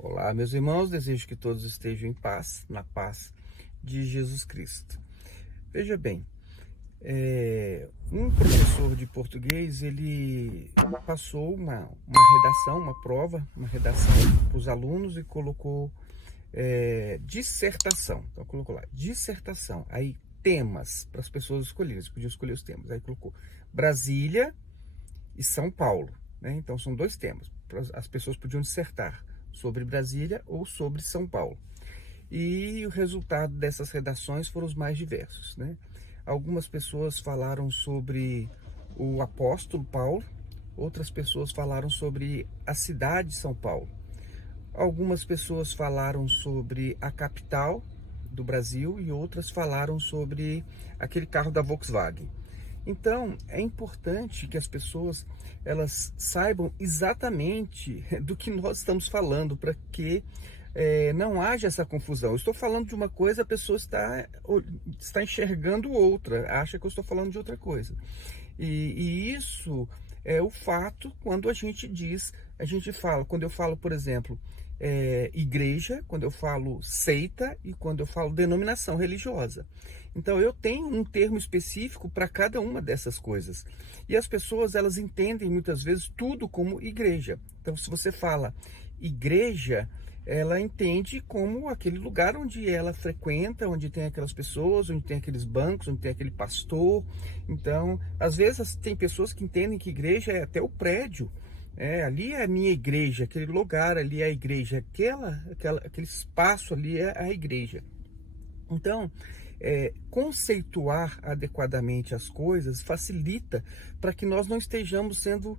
Olá, meus irmãos, desejo que todos estejam em paz, na paz de Jesus Cristo. Veja bem, um professor de português, ele passou uma redação, uma redação para os alunos e colocou dissertação. Então, colocou lá, dissertação, aí temas para as pessoas escolherem, eles podiam escolher os temas. Aí colocou Brasília e São Paulo, né? Então, são dois temas, as pessoas podiam dissertar sobre Brasília ou sobre São Paulo. E o resultado dessas redações foram os mais diversos, né? Algumas pessoas falaram sobre o apóstolo Paulo, outras pessoas falaram sobre a cidade de São Paulo. Algumas pessoas falaram sobre a capital do Brasil e outras falaram sobre aquele carro da Volkswagen. Então, é importante que as pessoas elas saibam exatamente do que nós estamos falando, para que não haja essa confusão. Eu estou falando de uma coisa, a pessoa está enxergando outra, acha que eu estou falando de outra coisa. E isso é o fato quando a gente fala, quando eu falo, por exemplo, igreja, quando eu falo seita e quando eu falo denominação religiosa. Então eu tenho um termo específico para cada uma dessas coisas. E as pessoas, elas entendem muitas vezes tudo como igreja. Então se você fala igreja, ela entende como aquele lugar onde ela frequenta, onde tem aquelas pessoas, onde tem aqueles bancos, onde tem aquele pastor. Então, às vezes tem pessoas que entendem que igreja é até o prédio. Ali é a minha igreja, aquele lugar ali é a igreja, aquele espaço ali é a igreja. Então, conceituar adequadamente as coisas facilita para que nós não estejamos sendo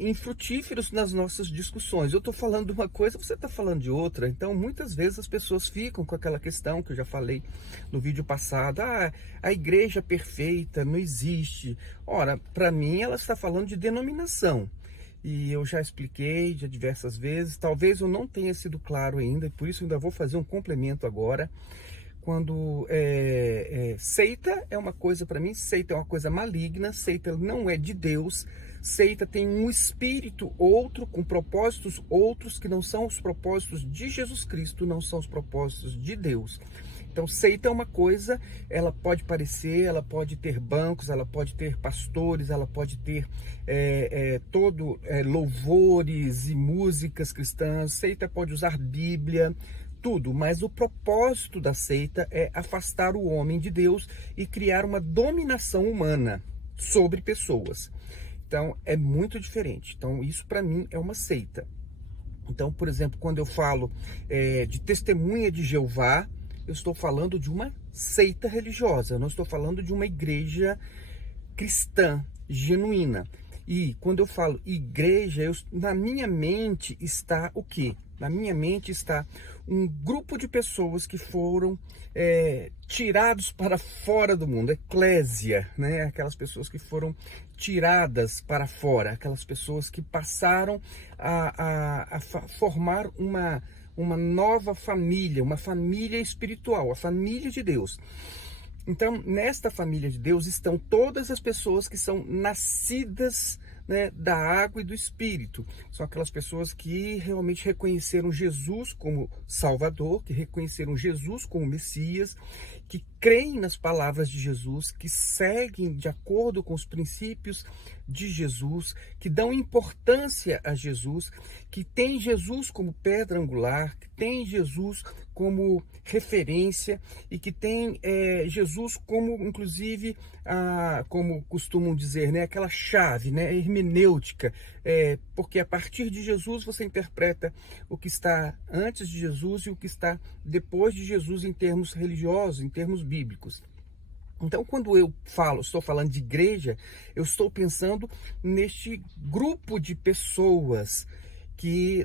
infrutíferos nas nossas discussões. Eu estou falando de uma coisa, você está falando de outra. Então, muitas vezes as pessoas ficam com aquela questão que eu já falei no vídeo passado. A igreja perfeita não existe. Ora, para mim, ela está falando de denominação. E eu já expliquei já diversas vezes. Talvez eu não tenha sido claro ainda, e por isso eu ainda vou fazer um complemento agora. Quando seita é uma coisa, para mim, seita é uma coisa maligna, seita não é de Deus, seita tem um espírito outro, com propósitos outros, que não são os propósitos de Jesus Cristo, não são os propósitos de Deus. Então, seita é uma coisa, ela pode parecer, ela pode ter bancos, ela pode ter pastores, ela pode ter louvores e músicas cristãs, seita pode usar Bíblia, tudo, mas o propósito da seita é afastar o homem de Deus e criar uma dominação humana sobre pessoas. Então, é muito diferente. Então, isso para mim é uma seita. Então, por exemplo, quando eu falo de testemunha de Jeová, eu estou falando de uma seita religiosa, eu não estou falando de uma igreja cristã, genuína. E quando eu falo igreja, na minha mente está o quê? Na minha mente está um grupo de pessoas que foram tirados para fora do mundo, eclésia, né? Aquelas pessoas que foram tiradas para fora, aquelas pessoas que passaram a formar uma nova família, uma família espiritual, a família de Deus. Então, nesta família de Deus estão todas as pessoas que são nascidas, né, da água e do Espírito. São aquelas pessoas que realmente reconheceram Jesus como Salvador, que reconheceram Jesus como Messias, que creem nas palavras de Jesus, que seguem de acordo com os princípios de Jesus, que dão importância a Jesus, que tem Jesus como pedra angular, que tem Jesus como referência e que tem Jesus como, inclusive, como costumam dizer, né, aquela chave, né, hermenêutica, porque a partir de Jesus você interpreta o que está antes de Jesus e o que está depois de Jesus em termos religiosos, em termos bíblicos. Então, quando eu estou falando de igreja, eu estou pensando neste grupo de pessoas que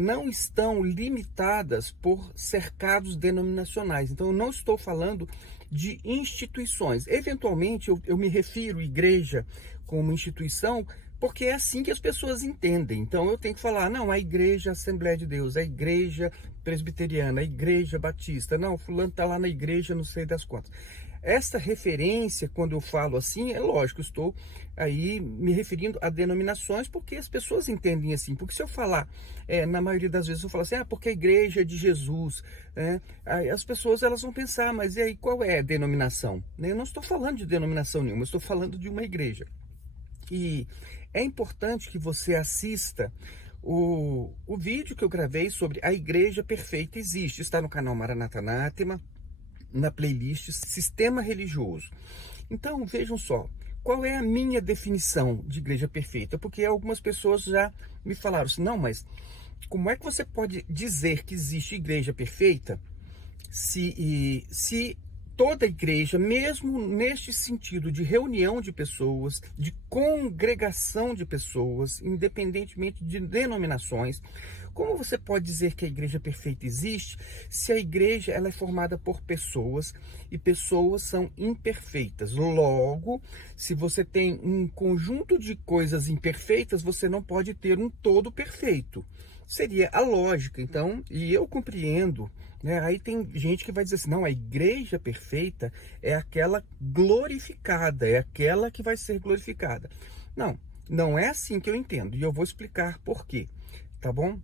não estão limitadas por cercados denominacionais. Então, eu não estou falando de instituições. Eventualmente, eu me refiro à igreja como instituição, porque é assim que as pessoas entendem. Então, eu tenho que falar, não, a igreja Assembleia de Deus, a igreja presbiteriana, a igreja batista. Não, fulano está lá na igreja, não sei das quantas. essa referência, quando eu falo assim, é lógico, eu estou aí me referindo a denominações, porque as pessoas entendem assim. Porque se eu falar, na maioria das vezes eu falo assim, porque a igreja é de Jesus, né? Aí as pessoas elas vão pensar, mas e aí qual é a denominação? Eu não estou falando de denominação nenhuma, eu estou falando de uma igreja. E é importante que você assista o vídeo que eu gravei sobre a Igreja Perfeita Existe. Está no canal Maranata Anátema, na playlist Sistema Religioso. Então, vejam só, qual é a minha definição de igreja perfeita? Porque algumas pessoas já me falaram assim, não, mas como é que você pode dizer que existe igreja perfeita se toda igreja, mesmo neste sentido de reunião de pessoas, de congregação de pessoas, independentemente de denominações, como você pode dizer que a igreja perfeita existe se a igreja ela é formada por pessoas e pessoas são imperfeitas? Logo, se você tem um conjunto de coisas imperfeitas, você não pode ter um todo perfeito. Seria a lógica, então, e eu compreendo, né? Aí tem gente que vai dizer assim, não, a igreja perfeita é aquela glorificada, é aquela que vai ser glorificada. Não, não é assim que eu entendo, e eu vou explicar por quê, tá bom?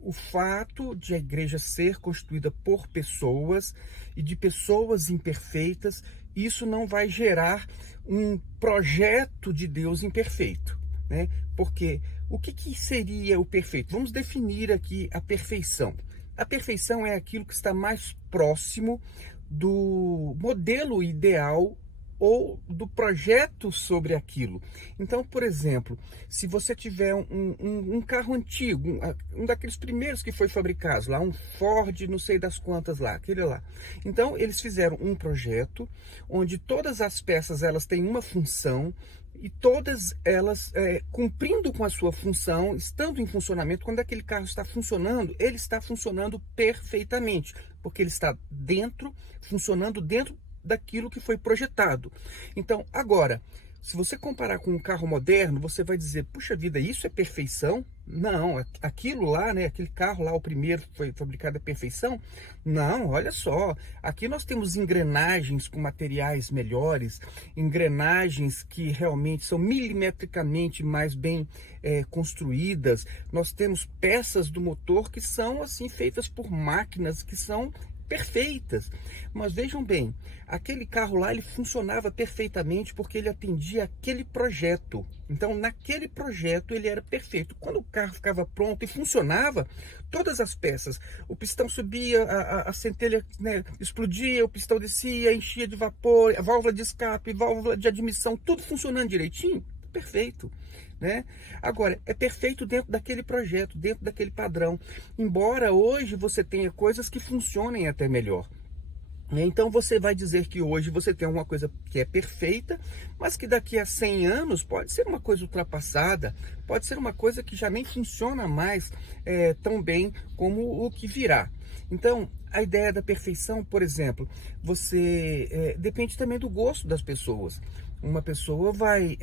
O fato de a igreja ser constituída por pessoas e de pessoas imperfeitas, isso não vai gerar um projeto de Deus imperfeito, né? Porque o que seria o perfeito? Vamos definir aqui a perfeição. A perfeição é aquilo que está mais próximo do modelo ideal ou do projeto sobre aquilo. Então, por exemplo, se você tiver um carro antigo, um daqueles primeiros que foi fabricado lá, um Ford não sei das quantas lá, aquele lá. Então, eles fizeram um projeto onde todas as peças elas têm uma função, e todas elas cumprindo com a sua função, estando em funcionamento. Quando aquele carro está funcionando, ele está funcionando perfeitamente, porque ele está funcionando dentro daquilo que foi projetado. Então, agora, se você comparar com um carro moderno, você vai dizer, puxa vida, isso é perfeição? Não, aquilo lá, né, aquele carro lá, o primeiro foi fabricado à perfeição? Não, olha só, aqui nós temos engrenagens com materiais melhores, engrenagens que realmente são milimetricamente mais bem construídas, nós temos peças do motor que são assim feitas por máquinas que são perfeitas. Mas vejam bem, aquele carro lá ele funcionava perfeitamente porque ele atendia aquele projeto. Então, naquele projeto ele era perfeito. Quando o carro ficava pronto e funcionava, todas as peças, o pistão subia, a centelha, né, explodia, o pistão descia, enchia de vapor, a válvula de escape, válvula de admissão, tudo funcionando direitinho, perfeito. Né? Agora, é perfeito dentro daquele projeto, dentro daquele padrão. Embora hoje você tenha coisas que funcionem até melhor. Então você vai dizer que hoje você tem uma coisa que é perfeita, mas que daqui a 100 anos pode ser uma coisa ultrapassada, pode ser uma coisa que já nem funciona mais tão bem como o que virá. Então, a ideia da perfeição, por exemplo, depende também do gosto das pessoas. Uma pessoa vai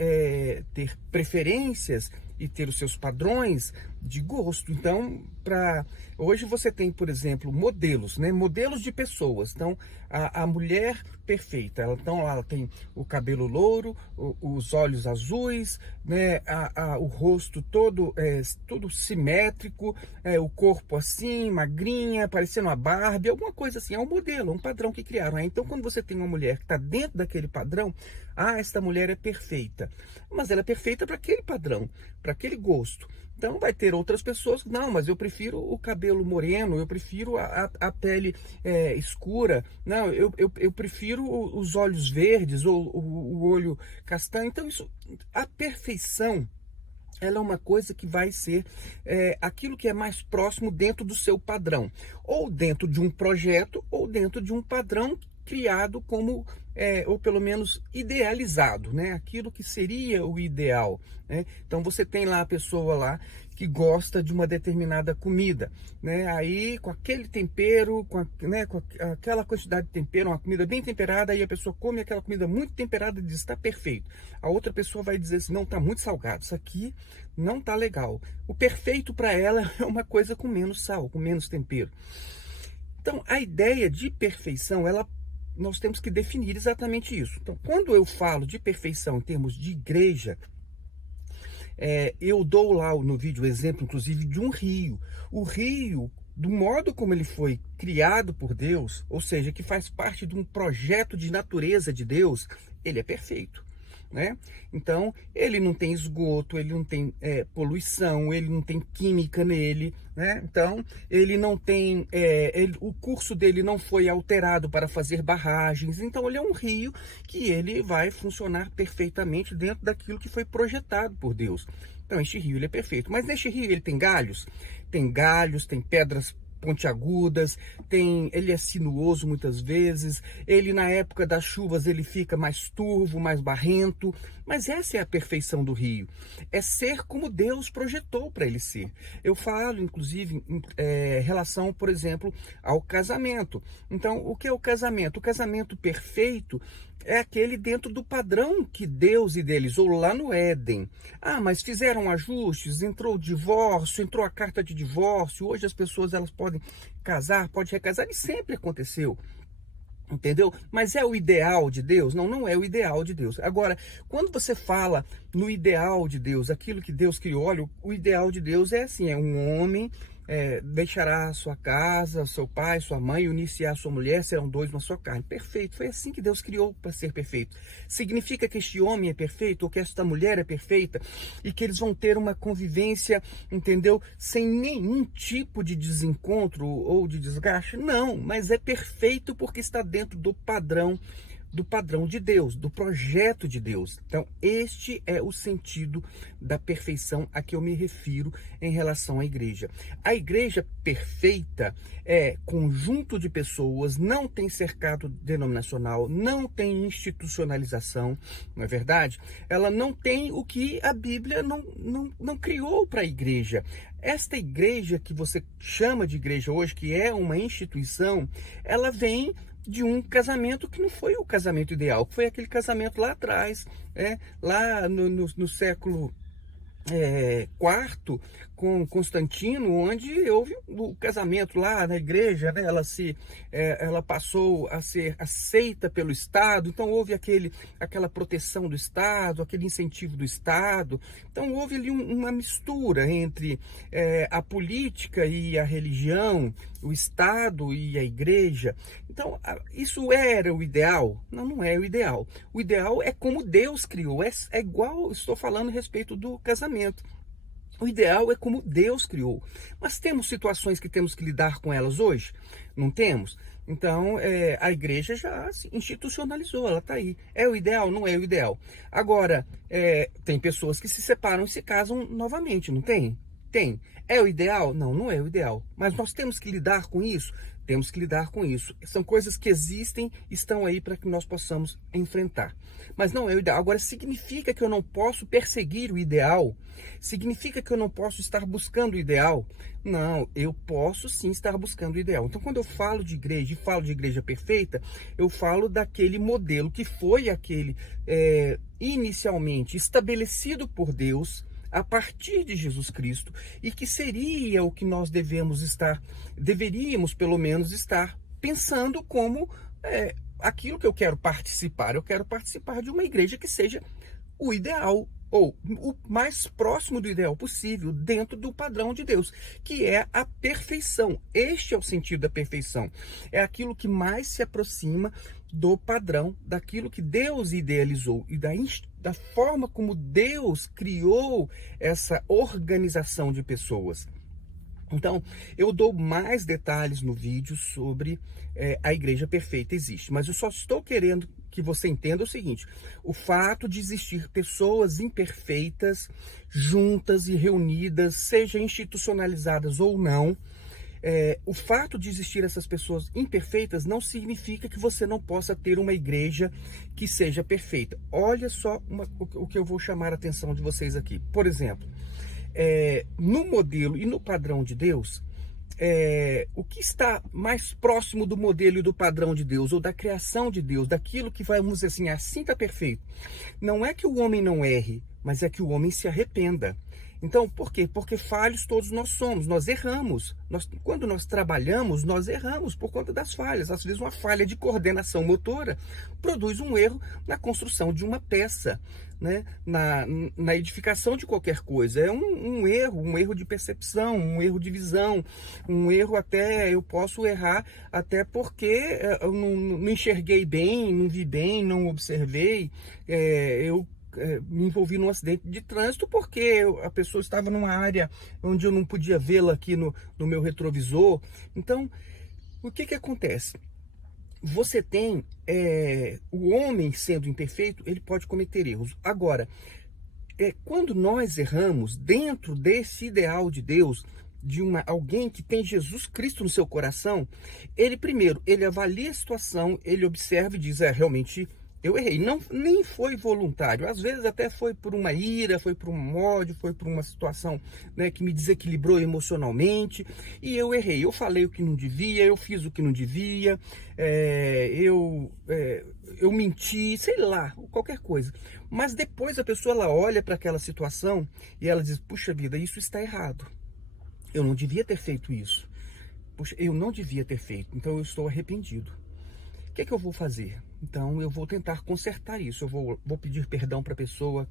ter preferências e ter os seus padrões de gosto. Então, hoje você tem, por exemplo, modelos, né? Modelos de pessoas. Então, a mulher perfeita, ela tem o cabelo louro, os olhos azuis, né? O rosto todo simétrico, o corpo assim, magrinha, parecendo uma Barbie, alguma coisa assim. É um modelo, um padrão que criaram. Então, quando você tem uma mulher que está dentro daquele padrão, esta mulher é perfeita. Mas ela é perfeita para aquele padrão, para aquele gosto. Então vai ter outras pessoas que, não, mas eu prefiro o cabelo moreno, eu prefiro a pele escura, não, eu prefiro os olhos verdes ou o olho castanho. Então a perfeição, ela é uma coisa que vai ser aquilo que é mais próximo dentro do seu padrão, ou dentro de um projeto, ou dentro de um padrão criado como, ou pelo menos idealizado, né? Aquilo que seria o ideal, né? Então você tem lá a pessoa lá que gosta de uma determinada comida, né? Aí com aquele tempero, com aquela quantidade de tempero, uma comida bem temperada, aí a pessoa come aquela comida muito temperada e diz, está perfeito. A outra pessoa vai dizer assim, não, está muito salgado, isso aqui não está legal. O perfeito para ela é uma coisa com menos sal, com menos tempero. Então a ideia de perfeição, ela nós temos que definir exatamente isso. Então, quando eu falo de perfeição em termos de igreja, eu dou lá no vídeo o exemplo, inclusive, de um rio. O rio, do modo como ele foi criado por Deus, ou seja, que faz parte de um projeto de natureza de Deus, ele é perfeito, né? Então, ele não tem esgoto, ele não tem poluição, ele não tem química nele, né? Então, ele não tem, o curso dele não foi alterado para fazer barragens. Então, ele é um rio que ele vai funcionar perfeitamente dentro daquilo que foi projetado por Deus. Então, este rio ele é perfeito. Mas neste rio ele tem galhos, tem pedras pontiagudas, ele é sinuoso muitas vezes, ele na época das chuvas ele fica mais turvo, mais barrento, mas essa é a perfeição do rio, é ser como Deus projetou para ele ser. Eu falo, inclusive, em relação, por exemplo, ao casamento. Então, o que é o casamento? O casamento perfeito é aquele dentro do padrão que Deus idealizou lá no Éden. Ah, mas fizeram ajustes, entrou o divórcio, entrou a carta de divórcio, hoje as pessoas elas podem casar, podem recasar, e sempre aconteceu. Entendeu? Mas é o ideal de Deus? Não, não é o ideal de Deus. Agora, quando você fala no ideal de Deus, aquilo que Deus criou, olha, o ideal de Deus é assim, é um homem deixará sua casa, seu pai, sua mãe, unir-se à sua mulher, serão dois na sua carne. Perfeito, foi assim que Deus criou para ser perfeito. Significa que este homem é perfeito, ou que esta mulher é perfeita, e que eles vão ter uma convivência, entendeu? Sem nenhum tipo de desencontro ou de desgaste? Não, mas é perfeito porque está dentro do padrão de Deus, do projeto de Deus. Então, este é o sentido da perfeição a que eu me refiro em relação à igreja. A igreja perfeita é conjunto de pessoas, não tem cercado denominacional, não tem institucionalização, não é verdade? Ela não tem o que a Bíblia não criou para a igreja. Esta igreja que você chama de igreja hoje, que é uma instituição, ela vem de um casamento que não foi o casamento ideal, que foi aquele casamento lá atrás, lá no século quarto, com Constantino, onde houve o casamento lá na igreja, né? Ela passou a ser aceita pelo Estado, então houve aquela proteção do Estado, aquele incentivo do Estado. Então houve ali uma mistura entre a política e a religião, o Estado e a igreja. Então, isso era o ideal? Não, não é o ideal. O ideal é como Deus criou, é igual, estou falando a respeito do casamento. O ideal é como Deus criou. Mas temos situações que temos que lidar com elas hoje? Não temos? Então, a igreja já se institucionalizou, ela está aí. É o ideal? Não é o ideal. Agora, tem pessoas que se separam e se casam novamente, não tem? Tem. É o ideal? Não, não é o ideal. Mas nós temos que lidar com isso? Temos que lidar com isso. São coisas que existem, estão aí para que nós possamos enfrentar. Mas não é o ideal. Agora, significa que eu não posso perseguir o ideal? Significa que eu não posso estar buscando o ideal? Não, eu posso sim estar buscando o ideal. Então, quando eu falo de igreja e falo de igreja perfeita, eu falo daquele modelo que foi aquele inicialmente estabelecido por Deus, a partir de Jesus Cristo, e que seria o que nós deveríamos pelo menos estar pensando como aquilo que eu quero participar. Eu quero participar de uma igreja que seja o ideal, ou o mais próximo do ideal possível, dentro do padrão de Deus, que é a perfeição. Este é o sentido da perfeição. É aquilo que mais se aproxima do padrão, daquilo que Deus idealizou e da forma como Deus criou essa organização de pessoas. Então, eu dou mais detalhes no vídeo sobre a igreja perfeita existe, mas eu só estou querendo que você entenda o seguinte: o fato de existir pessoas imperfeitas, juntas e reunidas, seja institucionalizadas ou não, o fato de existir essas pessoas imperfeitas não significa que você não possa ter uma igreja que seja perfeita. Olha só o que eu vou chamar a atenção de vocês aqui. Por exemplo, no modelo e no padrão de Deus, o que está mais próximo do modelo e do padrão de Deus, ou da criação de Deus, daquilo que vamos dizer assim está perfeito, não é que o homem não erre, mas é que o homem se arrependa. Então, por quê? Porque falhos todos nós somos, nós erramos. Quando nós trabalhamos, nós erramos por conta das falhas. Às vezes uma falha de coordenação motora produz um erro na construção de uma peça, né? Na edificação de qualquer coisa. É um erro de percepção, um erro de visão, um erro até, eu posso errar até porque eu não enxerguei bem, não vi bem, não observei, eu me envolvi num acidente de trânsito porque a pessoa estava numa área onde eu não podia vê-la aqui no meu retrovisor. Então, o que acontece? Você tem o homem sendo imperfeito, ele pode cometer erros. Agora, quando nós erramos dentro desse ideal de Deus, de alguém que tem Jesus Cristo no seu coração, ele primeiro, ele avalia a situação, ele observa e diz, realmente eu errei. Não, nem foi voluntário, às vezes até foi por uma ira, foi por um ódio, foi por uma situação, né, que me desequilibrou emocionalmente, e eu errei. Eu falei o que não devia, eu fiz o que não devia, eu menti, sei lá, qualquer coisa. Mas depois a pessoa, ela olha para aquela situação e ela diz, puxa vida, isso está errado. Eu não devia ter feito isso. Puxa, eu não devia ter feito, então eu estou arrependido. O que eu vou fazer? Então eu vou tentar consertar isso. Eu vou pedir perdão para a pessoa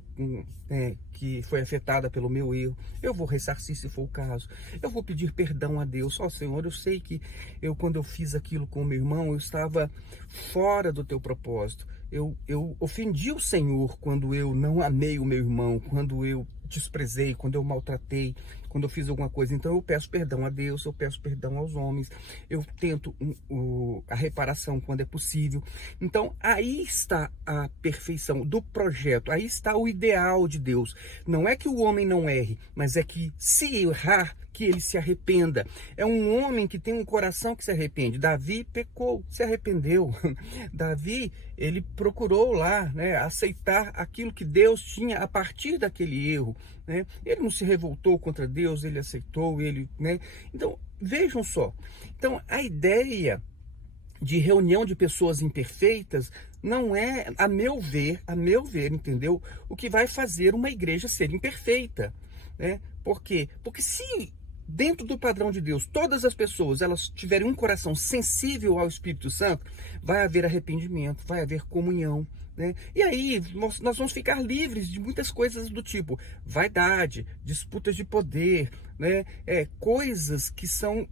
que foi afetada pelo meu erro. Eu vou ressarcir se for o caso. Eu vou pedir perdão a Deus. Senhor, eu sei que quando eu fiz aquilo com o meu irmão, eu estava fora do teu propósito. Eu ofendi o Senhor quando eu não amei o meu irmão, quando eu desprezei, quando eu maltratei, quando eu fiz alguma coisa. Então eu peço perdão a Deus, eu peço perdão aos homens, eu tento a reparação quando é possível. Então aí está a perfeição do projeto, aí está o ideal de Deus. Não é que o homem não erre, mas é que se errar, que ele se arrependa. É um homem que tem um coração que se arrepende. Davi pecou, se arrependeu. Davi, ele procurou lá, né, aceitar aquilo que Deus tinha a partir daquele erro, né? Ele não se revoltou contra Deus, ele aceitou, né? Então, vejam só. Então, a ideia de reunião de pessoas imperfeitas não é, a meu ver, entendeu? O que vai fazer uma igreja ser imperfeita, né? Por quê? Porque se dentro do padrão de Deus, todas as pessoas, elas tiverem um coração sensível ao Espírito Santo, vai haver arrependimento, vai haver comunhão, né? E aí nós vamos ficar livres de muitas coisas do tipo vaidade, disputas de poder, né? Coisas que são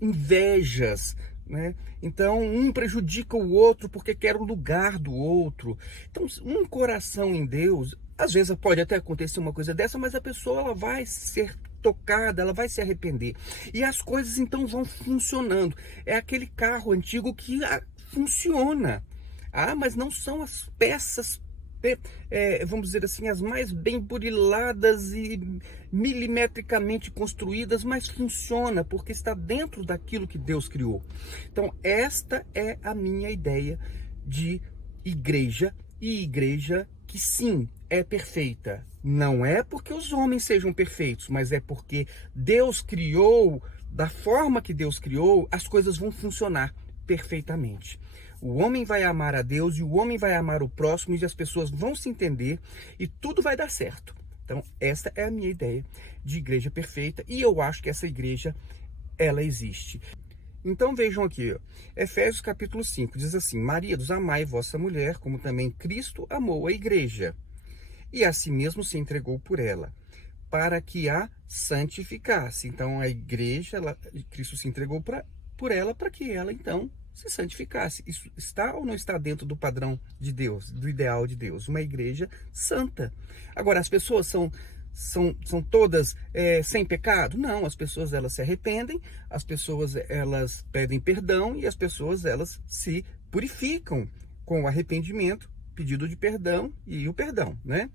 invejas, né? Então um prejudica o outro porque quer o lugar do outro. Então um coração em Deus, às vezes pode até acontecer uma coisa dessa, mas a pessoa, ela vai ser tocada, ela vai se arrepender. E as coisas então vão funcionando. É aquele carro antigo que funciona. Mas não são as peças, vamos dizer assim, as mais bem buriladas e milimetricamente construídas, mas funciona porque está dentro daquilo que Deus criou. Então esta é a minha ideia de igreja, e igreja que sim, é perfeita. Não é porque os homens sejam perfeitos, mas é porque Deus criou, da forma que Deus criou, as coisas vão funcionar perfeitamente. O homem vai amar a Deus e o homem vai amar o próximo, e as pessoas vão se entender e tudo vai dar certo. Então, essa é a minha ideia de igreja perfeita, e eu acho que essa igreja, ela existe. Então vejam aqui, Efésios capítulo 5, diz assim: maridos, amai vossa mulher, como também Cristo amou a igreja, e a si mesmo se entregou por ela, para que a santificasse. Então a igreja, Cristo se entregou por ela, para que ela então se santificasse. Isso está ou não está dentro do padrão de Deus, do ideal de Deus? Uma igreja santa. Agora, as pessoas são todas sem pecado? Não, as pessoas, elas se arrependem, as pessoas, elas pedem perdão, e as pessoas, elas se purificam com o arrependimento, pedido de perdão e o perdão, né?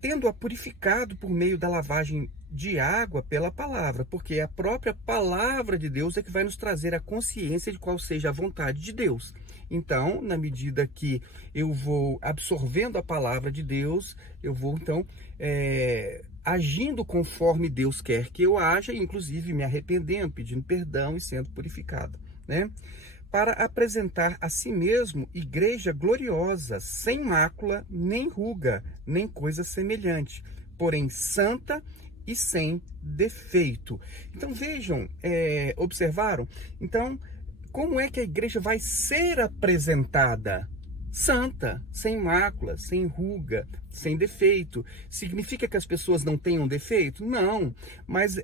Tendo-a purificado por meio da lavagem de água pela palavra, porque a própria palavra de Deus é que vai nos trazer a consciência de qual seja a vontade de Deus. Então, na medida que eu vou absorvendo a palavra de Deus, eu vou então agindo conforme Deus quer que eu haja, inclusive me arrependendo, pedindo perdão e sendo purificado, né? Para apresentar a si mesmo igreja gloriosa, sem mácula, nem ruga, nem coisa semelhante, porém santa e sem defeito. Então vejam, observaram? Então, como é que a igreja vai ser apresentada? Santa, sem mácula, sem ruga, sem defeito. Significa que as pessoas não tenham defeito? Não, mas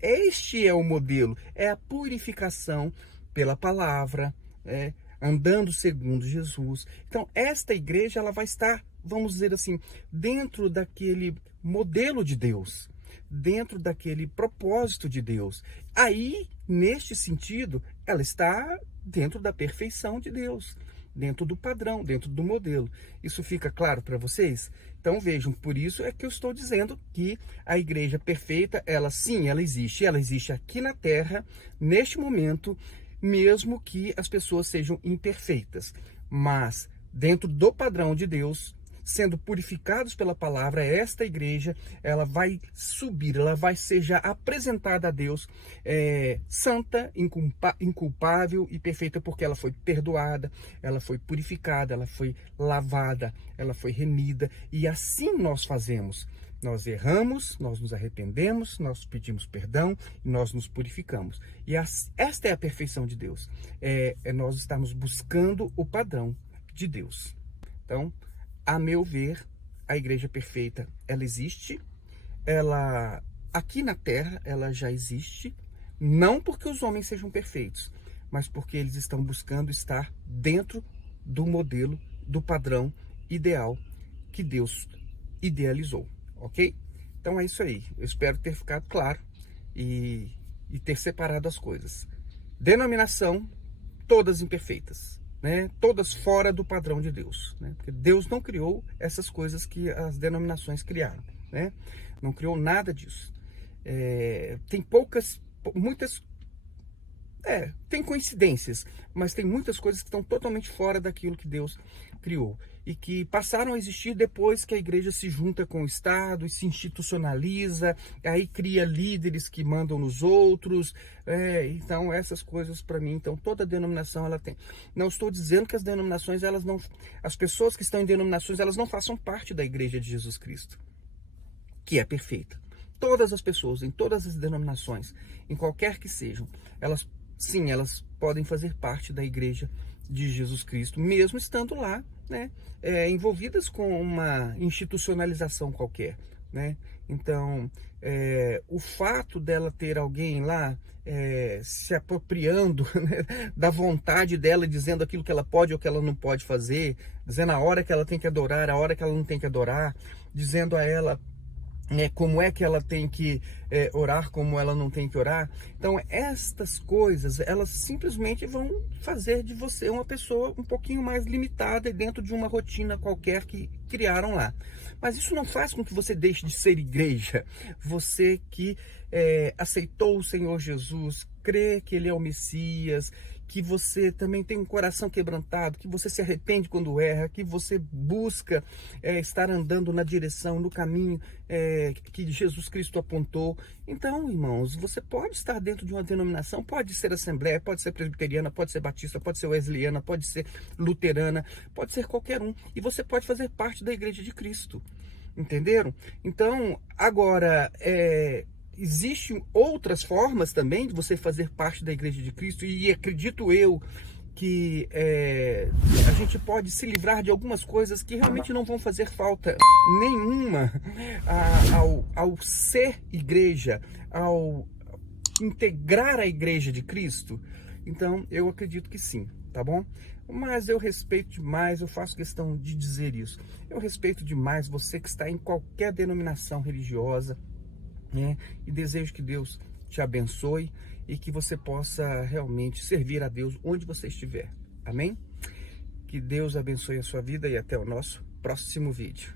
este é o modelo, é a purificação pela palavra, andando segundo Jesus. Então, esta igreja ela vai estar, vamos dizer assim, dentro daquele modelo de Deus, dentro daquele propósito de Deus. Aí, neste sentido, ela está dentro da perfeição de Deus, dentro do padrão, dentro do modelo. Isso fica claro para vocês? Então vejam, por isso é que eu estou dizendo que a igreja perfeita, ela sim, ela existe aqui na terra, neste momento, mesmo que as pessoas sejam imperfeitas, mas dentro do padrão de Deus, sendo purificados pela palavra, esta igreja, ela vai subir, ela vai ser já apresentada a Deus santa, inculpável e perfeita, porque ela foi perdoada, ela foi purificada, ela foi lavada, ela foi remida, e assim nós fazemos. Nós erramos, nós nos arrependemos, nós pedimos perdão e nós nos purificamos. E esta é a perfeição de Deus. Nós estamos buscando o padrão de Deus. Então, a meu ver, a igreja perfeita, ela existe, ela aqui na terra, ela já existe, não porque os homens sejam perfeitos, mas porque eles estão buscando estar dentro do modelo, do padrão ideal que Deus idealizou, ok? Então é isso aí, eu espero ter ficado claro e ter separado as coisas. Denominação, todas imperfeitas. Todas fora do padrão de Deus, porque Deus não criou essas coisas que as denominações criaram, não criou nada disso. Tem coincidências, mas tem muitas coisas que estão totalmente fora daquilo que Deus criou e que passaram a existir depois que a igreja se junta com o Estado e se institucionaliza, aí cria líderes que mandam nos outros, então essas coisas para mim, então toda denominação ela tem. Não estou dizendo que as denominações, as pessoas que estão em denominações, elas não façam parte da igreja de Jesus Cristo, que é perfeita. Todas as pessoas, em todas as denominações, em qualquer que sejam, elas podem fazer parte da igreja de Jesus Cristo, mesmo estando lá, envolvidas com uma institucionalização qualquer, Então, o fato dela ter alguém lá se apropriando da vontade dela, dizendo aquilo que ela pode ou que ela não pode fazer, dizendo a hora que ela tem que adorar, a hora que ela não tem que adorar, dizendo a ela como é que ela tem que orar, como ela não tem que orar. Então, estas coisas, elas simplesmente vão fazer de você uma pessoa um pouquinho mais limitada dentro de uma rotina qualquer que criaram lá. Mas isso não faz com que você deixe de ser igreja. Você que aceitou o Senhor Jesus, crê que Ele é o Messias, que você também tem um coração quebrantado, que você se arrepende quando erra, que você busca estar andando na direção, no caminho que Jesus Cristo apontou. Então, irmãos, você pode estar dentro de uma denominação, pode ser assembleia, pode ser presbiteriana, pode ser batista, pode ser wesleyana, pode ser luterana, pode ser qualquer um, e você pode fazer parte da igreja de Cristo, entenderam? Então, agora, existem outras formas também de você fazer parte da igreja de Cristo, e acredito eu que a gente pode se livrar de algumas coisas que realmente não vão fazer falta nenhuma ao ser igreja, ao integrar a igreja de Cristo. Então, eu acredito que sim, tá bom? Mas eu respeito demais, eu faço questão de dizer isso. Eu respeito demais você que está em qualquer denominação religiosa, e desejo que Deus te abençoe e que você possa realmente servir a Deus onde você estiver. Amém? Que Deus abençoe a sua vida e até o nosso próximo vídeo.